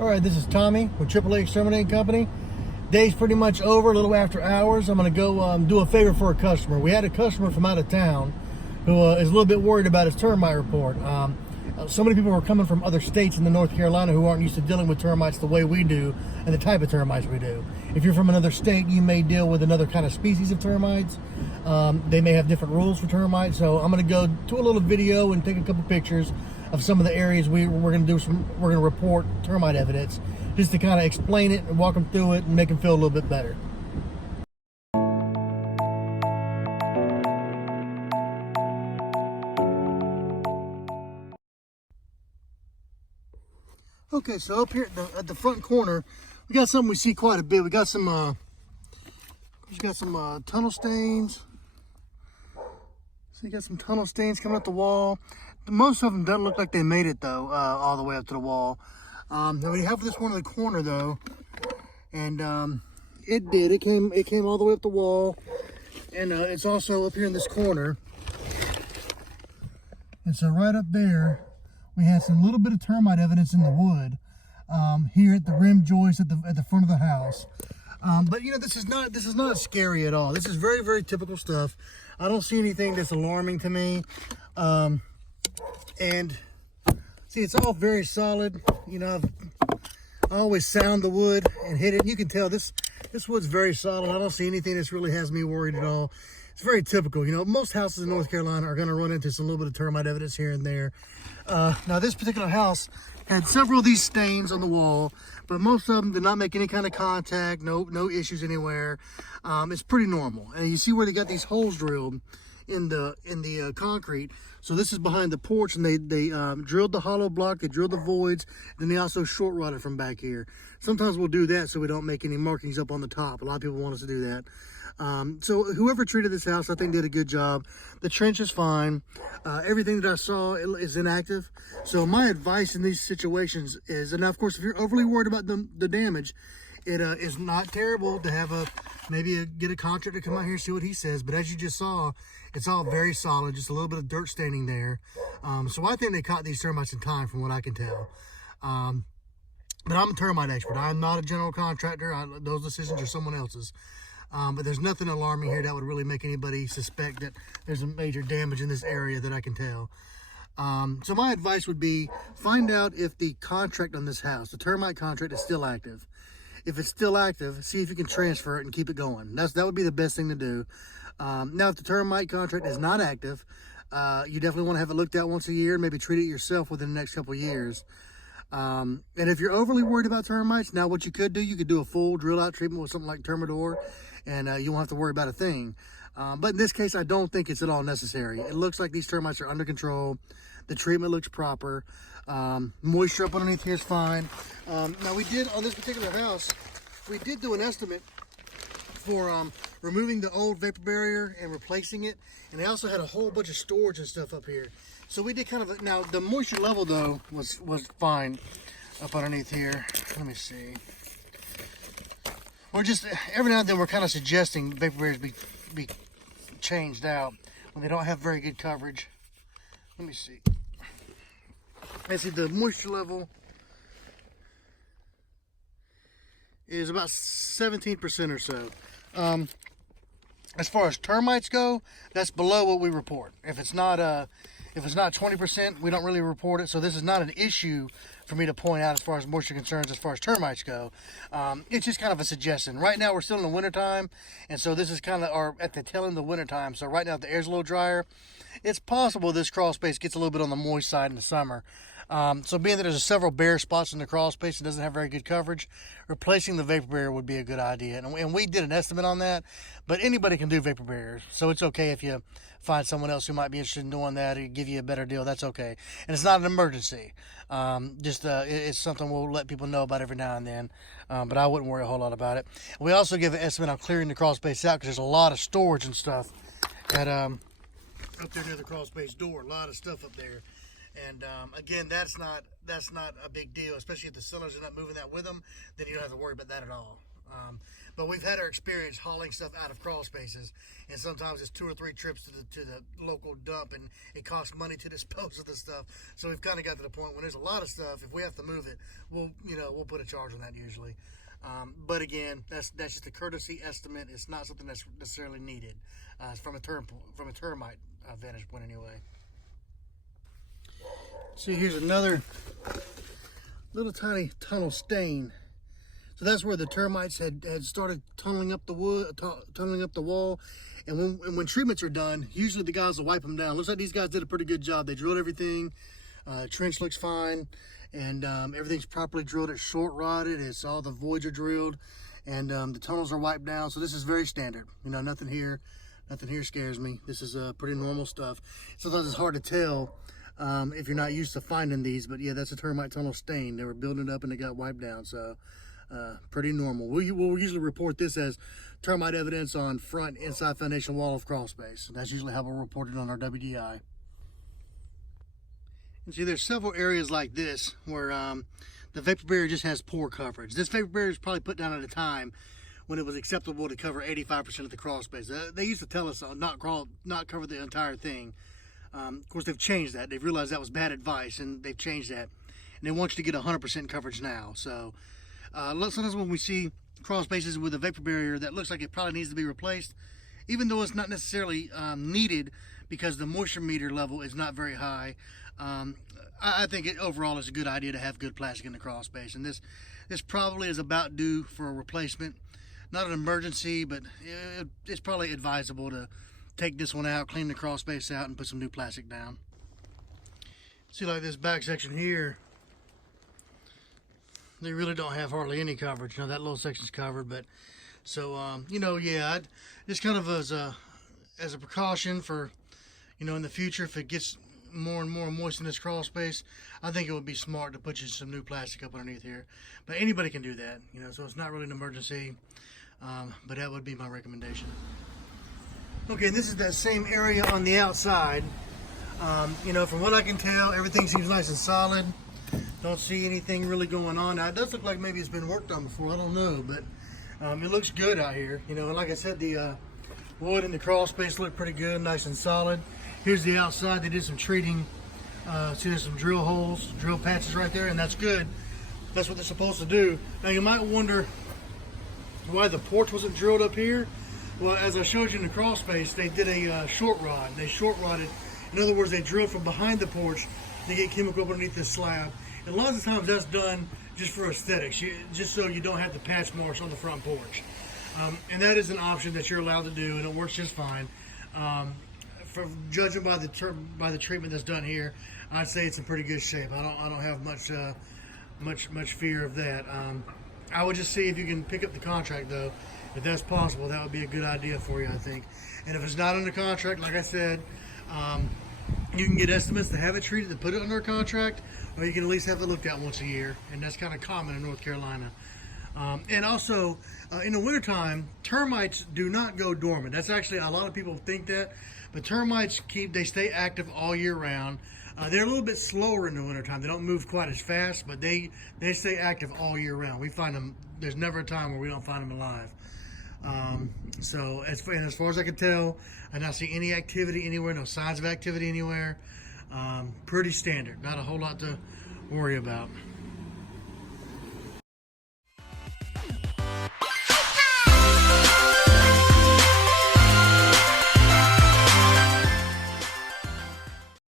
All right, this is Tommy with AAA Exterminating Company. Day's pretty much over, a little after hours. I'm going to go do a favor for a customer. We had a customer from out of town who is a little bit worried about his termite report. So many people are coming from other states in the North Carolina who aren't used to dealing with termites the way we do and the type of termites we do. If you're from another state, you may deal with another kind of species of termites. They may have different rules for termites. So I'm going to go do a little video and take a couple pictures of some of the areas we're going to report termite evidence, just to kind of explain it and walk them through it and make them feel a little bit better. Okay, so up here at the front corner, we got something we see quite a bit. We got some tunnel stains. So you got some tunnel stains coming up the wall. Most of them don't look like they made it though, all the way up to the wall. Now we have this one in the corner though, and it did. It came all the way up the wall, and it's also up here in this corner. And so right up there, we had some little bit of termite evidence in the wood here at the rim joist at the front of the house. But you know, this is not scary at all. This is very, very typical stuff. I don't see anything that's alarming to me. And see, it's all very solid. You know, I always sound the wood and hit it. You can tell this wood's very solid. I don't see anything that's really has me worried at all. It's very typical. You know, most houses in North Carolina are going to run into some little bit of termite evidence here and there. Now, this particular house had several of these stains on the wall, but most of them did not make any kind of contact. No issues anywhere. It's pretty normal. And you see where they got these holes drilled in the concrete. So this is behind the porch, and they drilled the hollow block, they drilled the voids, and they also short rotted from back here. Sometimes we'll do that so we don't make any markings up on the top. A lot of people want us to do that. So whoever treated this house, I think, did a good job. The trench is fine. Everything that I saw is inactive. So my advice in these situations is, and now of course, if you're overly worried about the damage, it is not terrible to have get a contractor to come out here and see what he says. But as you just saw, it's all very solid, just a little bit of dirt staining there. So I think they caught these termites in time, from what I can tell. But I'm a termite expert. I'm not a general contractor. Those decisions are someone else's. But there's nothing alarming here that would really make anybody suspect that there's a major damage in this area that I can tell. So my advice would be, find out if the contract on this house, the termite contract, is still active. If it's still active, see if you can transfer it and keep it going. That would be the best thing to do. Now, if the termite contract is not active, you definitely want to have it looked at once a year, maybe treat it yourself within the next couple of years. And if you're overly worried about termites, now what you could do a full drill out treatment with something like Termidor, and you won't have to worry about a thing. But in this case, I don't think it's at all necessary. It looks like these termites are under control. The treatment looks proper. Moisture up underneath here is fine. Now we did, on this particular house, we did do an estimate for removing the old vapor barrier and replacing it. And they also had a whole bunch of storage and stuff up here. So we did kind of now the moisture level though was fine up underneath here. Let me see. We're just, every now and then we're kind of suggesting vapor barriers be changed out when they don't have very good coverage. Let me see. Let's see, the moisture level is about 17% or so. As far as termites go, that's below what we report. If it's not 20%, we don't really report it. So this is not an issue for me to point out as far as moisture concerns, as far as termites go. It's just kind of a suggestion. Right now we're still in the wintertime, and so this is kind of at the tail end of the wintertime. So right now the air's a little drier. It's possible this crawl space gets a little bit on the moist side in the summer. So being that there's several bare spots in the crawl space and doesn't have very good coverage, replacing the vapor barrier would be a good idea. And we did an estimate on that, but anybody can do vapor barriers. So it's okay if you find someone else who might be interested in doing that or give you a better deal. That's okay. And it's not an emergency. It's something we'll let people know about every now and then. But I wouldn't worry a whole lot about it. We also give an estimate on clearing the crawl space out, because there's a lot of storage and stuff at, up there near the crawl space door. A lot of stuff up there. And again, that's not a big deal, especially if the sellers are not moving that with them. Then you don't have to worry about that at all. But we've had our experience hauling stuff out of crawl spaces, and sometimes it's 2 or 3 trips to the local dump, and it costs money to dispose of the stuff. So we've kind of got to the point when there's a lot of stuff. If we have to move it, we'll put a charge on that usually. But again, that's just a courtesy estimate. It's not something that's necessarily needed from a termite vantage point anyway. See, here's another little tiny tunnel stain. So that's where the termites had started tunneling up the wood, tunneling up the wall. And when treatments are done, usually the guys will wipe them down. Looks like these guys did a pretty good job. They drilled everything. Trench looks fine, and everything's properly drilled. It's short rodded. It's all the voids are drilled, and the tunnels are wiped down. So this is very standard. Nothing here scares me. This is pretty normal stuff. Sometimes it's hard to tell if you're not used to finding these, but yeah, that's a termite tunnel stain. They were building it up and it got wiped down. So pretty normal. We'll usually report this as termite evidence on front inside foundation wall of crawl space. That's usually how we'll report it on our WDI. And see, there's several areas like this where the vapor barrier just has poor coverage. This vapor barrier is probably put down at a time when it was acceptable to cover 85% of the crawl space. They used to tell us not cover the entire thing. Of course, they've changed that. They've realized that was bad advice, and they've changed that. And they want you to get 100% coverage now. So sometimes when we see crawl spaces with a vapor barrier that looks like it probably needs to be replaced, even though it's not necessarily needed because the moisture meter level is not very high, I think overall it's a good idea to have good plastic in the crawl space. And this probably is about due for a replacement. Not an emergency, but it's probably advisable to take this one out, clean the crawl space out, and put some new plastic down. See, like this back section here, they really don't have hardly any coverage. That little section's covered, but so yeah, just kind of as a precaution for in the future, if it gets more and more moist in this crawl space, I think it would be smart to put you some new plastic up underneath here. But anybody can do that, so it's not really an emergency, but that would be my recommendation. Okay, and this is that same area on the outside. From what I can tell, everything seems nice and solid. Don't see anything really going on. Now, it does look like maybe it's been worked on before. I don't know, but it looks good out here. And like I said, the wood in the crawl space looked pretty good, nice and solid. Here's the outside. They did some treating. See, there's some drill holes, drill patches right there, and that's good. That's what they're supposed to do. Now, you might wonder why the porch wasn't drilled up here. Well, as I showed you in the crawl space, they did a short rod. They short rodded. In other words, they drilled from behind the porch to get chemical underneath this slab. And a lot of the times that's done just for aesthetics, just so you don't have the patch marks on the front porch. And that is an option that you're allowed to do, and it works just fine. For judging by the treatment that's done here, I'd say it's in pretty good shape. I don't have much fear of that. I would just see if you can pick up the contract, though. If that's possible, that would be a good idea for you, I think. And if it's not under contract, like I said, you can get estimates to have it treated and put it under a contract, or you can at least have it looked at once a year, and that's kind of common in North Carolina. And also, in the wintertime, termites do not go dormant. That's actually, a lot of people think that, but termites they stay active all year round. They're a little bit slower in the wintertime. They don't move quite as fast, but they stay active all year round. We find them, there's never a time where we don't find them alive. So as far as I can tell, I don't see any activity anywhere, no signs of activity anywhere. Pretty standard, not a whole lot to worry about.